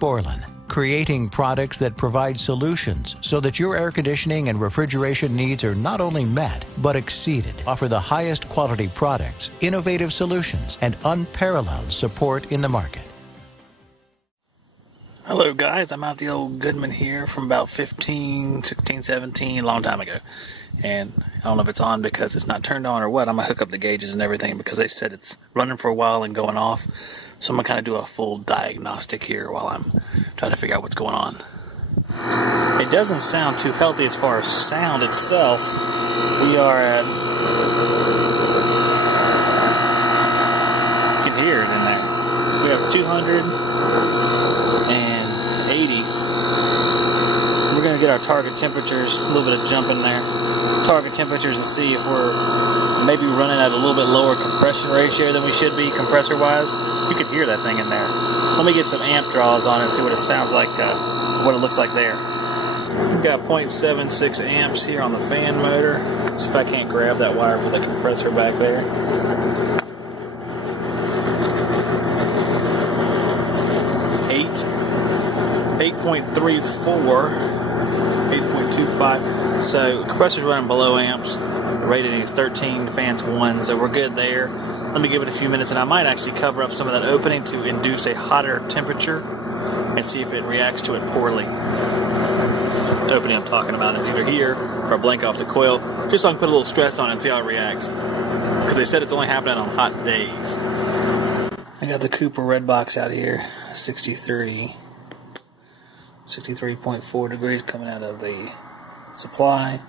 Borland, creating products that provide solutions so that your air conditioning and refrigeration needs are not only met, but exceeded. Offer the highest quality products, innovative solutions, and unparalleled support in the market. Hello guys, I'm out the old Goodman here from about 16, 17, a long time ago. And I don't know if it's on because it's not turned on or what. I'm going to hook up the gauges and everything because they said it's running for a while and going off. So I'm going to kind of do a full diagnostic here while I'm trying to figure out what's going on. It doesn't sound too healthy as far as sound itself. We are at... You can hear it in there. We have 280. We're going to get our target temperatures, a little bit of jump in there. Target temperatures and see if we're maybe running at a little bit lower compression ratio than we should be compressor wise. You can hear that thing in there. Let me get some amp draws on it and see what it sounds like, what it looks like there. We've got 0.76 amps here on the fan motor. See if I can't grab that wire for the compressor back there. 8.34, 8.25. So compressor's running below amps. The rating is 13, the fan's 1, so we're good there. Let me give it a few minutes, and I might actually cover up some of that opening to induce a hotter temperature and see if it reacts to it poorly. The opening I'm talking about is either here or blank off the coil, just so I can put a little stress on it and see how it reacts. Because they said it's only happening on hot days. I got the Cooper red box out here, 63.4 degrees coming out of the supply,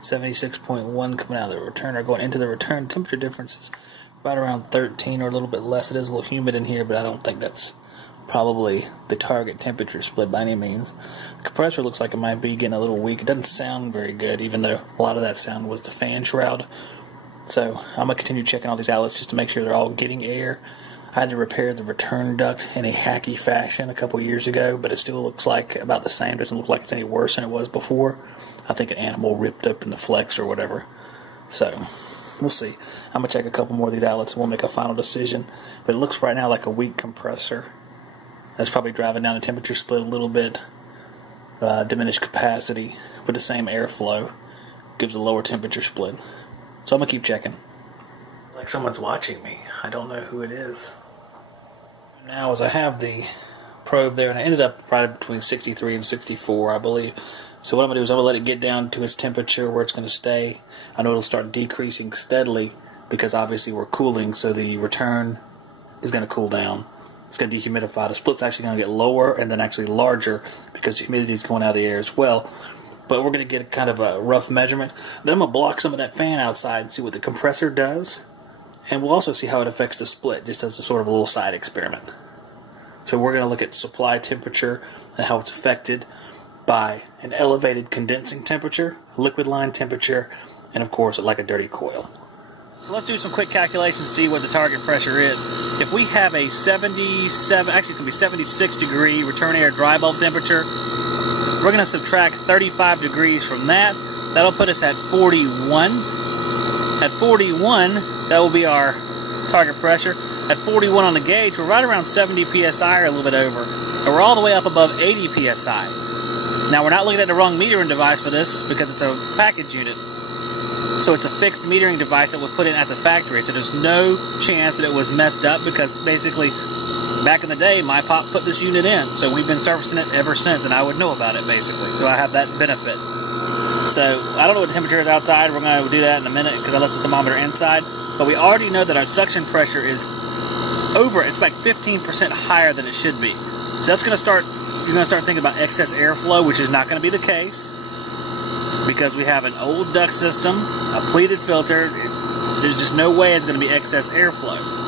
76.1 coming out of the return, going into the return. Temperature difference is right around 13 or a little bit less. It is a little humid in here, but I don't think that's probably the target temperature split by any means. The compressor looks like it might be getting a little weak. It doesn't sound very good, even though a lot of that sound was the fan shroud. So I'm going to continue checking all these outlets just to make sure they're all getting air. I had to repair the return duct in a hacky fashion a couple years ago, but it still looks like about the same. Doesn't look like it's any worse than it was before. I think an animal ripped open the flex or whatever. So we'll see. I'm going to check a couple more of these outlets and we'll make a final decision. But it looks right now like a weak compressor. That's probably driving down the temperature split a little bit. Diminished capacity with the same airflow gives a lower temperature split. So I'm going to keep checking. Like someone's watching me. I don't know who it is. Now, as I have the probe there, and I ended up right between 63 and 64, I believe. So what I'm going to do is I'm going to let it get down to its temperature where it's going to stay. I know it'll start decreasing steadily because obviously we're cooling, so the return is going to cool down. It's going to dehumidify. The split's actually going to get lower and then actually larger because the humidity is going out of the air as well. But we're going to get kind of a rough measurement. Then I'm going to block some of that fan outside and see what the compressor does. And we'll also see how it affects the split, just as a sort of a little side experiment. So we're going to look at supply temperature and how it's affected by an elevated condensing temperature, liquid line temperature, and of course, like a dirty coil. Let's do some quick calculations to see what the target pressure is. If we have a 77, actually it can be 76 degree return air dry bulb temperature, we're going to subtract 35 degrees from that. That'll put us at 41. At 41, that will be our target pressure. At 41 on the gauge, we're right around 70 psi or a little bit over. And we're all the way up above 80 psi. Now, we're not looking at the wrong metering device for this because it's a package unit. So it's a fixed metering device that was put in at the factory. So there's no chance that it was messed up because basically, back in the day, my pop put this unit in. So we've been servicing it ever since, and I would know about it basically. So I have that benefit. So I don't know what the temperature is outside. We're going to do that in a minute because I left the thermometer inside. But we already know that our suction pressure is over. It's like 15% higher than it should be. So that's going to start. You're going to start thinking about excess airflow, which is not going to be the case because we have an old duct system, a pleated filter. There's just no way it's going to be excess airflow.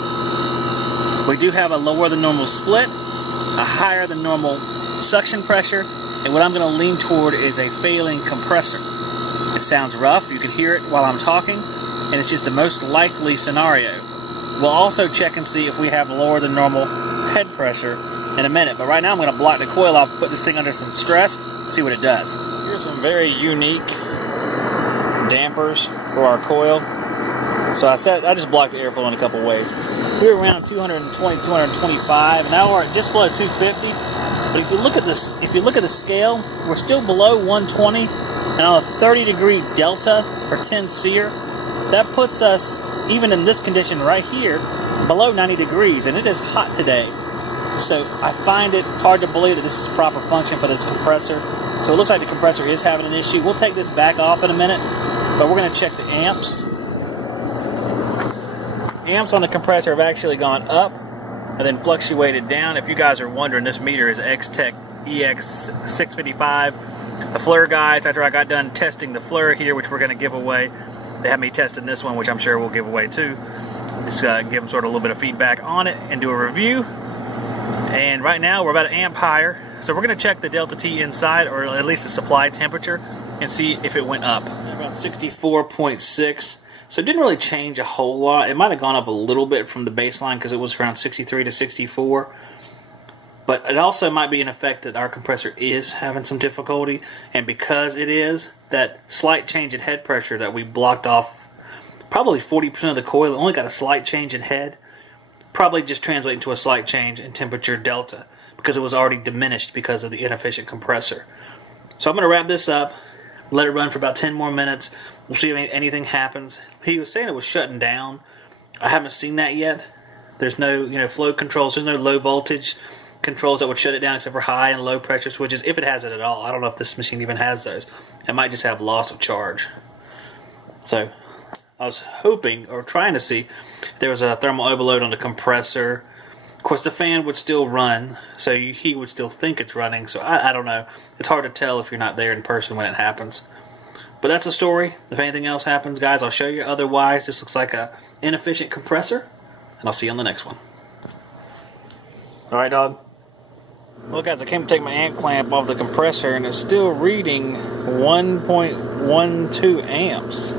We do have a lower than normal split, a higher than normal suction pressure. And what I'm going to lean toward is a failing compressor. It sounds rough. You can hear it while I'm talking. And it's just the most likely scenario. We'll also check and see if we have lower than normal head pressure in a minute. But right now I'm going to block the coil off, put this thing under some stress, see what it does. Here's some very unique dampers for our coil. So I just blocked the airflow in a couple ways. We were around 220, 225. Now we're just below 250. But if you look at this, if you look at the scale, we're still below 120, and on a 30-degree delta for 10 SEER, that puts us, even in this condition right here, below 90 degrees, and it is hot today. So I find it hard to believe that this is proper function for this compressor. So it looks like the compressor is having an issue. We'll take this back off in a minute, but we're going to check the amps. Amps on the compressor have actually gone up and then fluctuated down. If you guys are wondering, this meter is X-Tech EX655. The FLIR guys, after I got done testing the FLIR here, which we're going to give away, they had me testing this one, which I'm sure we'll give away too. Just give them sort of a little bit of feedback on it and do a review. And right now we're about an amp higher, so we're going to check the delta T inside, or at least the supply temperature, and see if it went up. About 64.6. So it didn't really change a whole lot. It might have gone up a little bit from the baseline because it was around 63 to 64. But it also might be an effect that our compressor is having some difficulty. And because it is, that slight change in head pressure that we blocked off, probably 40% of the coil, only got a slight change in head, probably just translating to a slight change in temperature delta because it was already diminished because of the inefficient compressor. So I'm going to wrap this up, let it run for about 10 more minutes. We'll see if anything happens. He was saying it was shutting down. I haven't seen that yet. There's no, flow controls. There's no low voltage controls that would shut it down except for high and low pressure switches, if it has it at all. I don't know if this machine even has those. It might just have loss of charge. So I was hoping or trying to see if there was a thermal overload on the compressor. Of course, the fan would still run, so he would still think it's running. So I don't know. It's hard to tell if you're not there in person when it happens. But that's the story. If anything else happens, guys, I'll show you. Otherwise, this looks like a inefficient compressor, and I'll see you on the next one. All right, dog. Well, guys, I came to take my amp clamp off the compressor, and it's still reading 1.12 amps.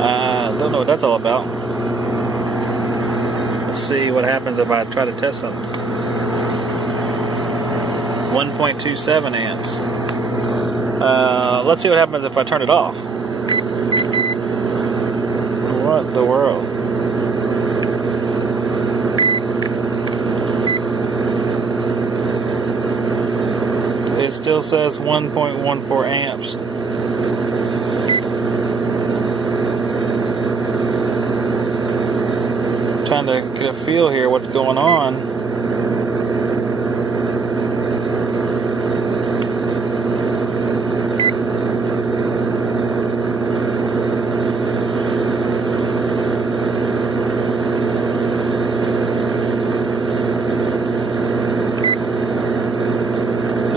I don't know what that's all about. Let's see what happens if I try to test something. 1.27 amps. Let's see what happens if I turn it off. What the world? It still says 1.14 amps. I'm trying to get a feel here what's going on.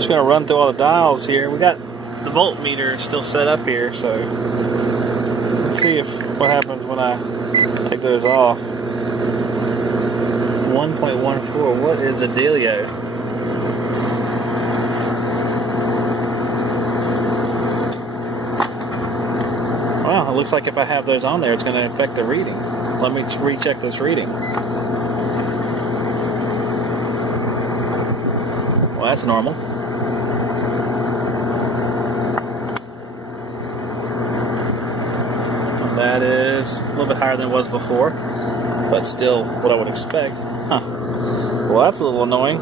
Going to run through all the dials here. We got the voltmeter still set up here, so let's see what happens when I take those off. 1.14. What is a dealio? Wow, it looks like if I have those on there, it's going to affect the reading. Let me recheck this reading. Well, that's normal. That is a little bit higher than it was before, but still what I would expect. Huh. Well, that's a little annoying.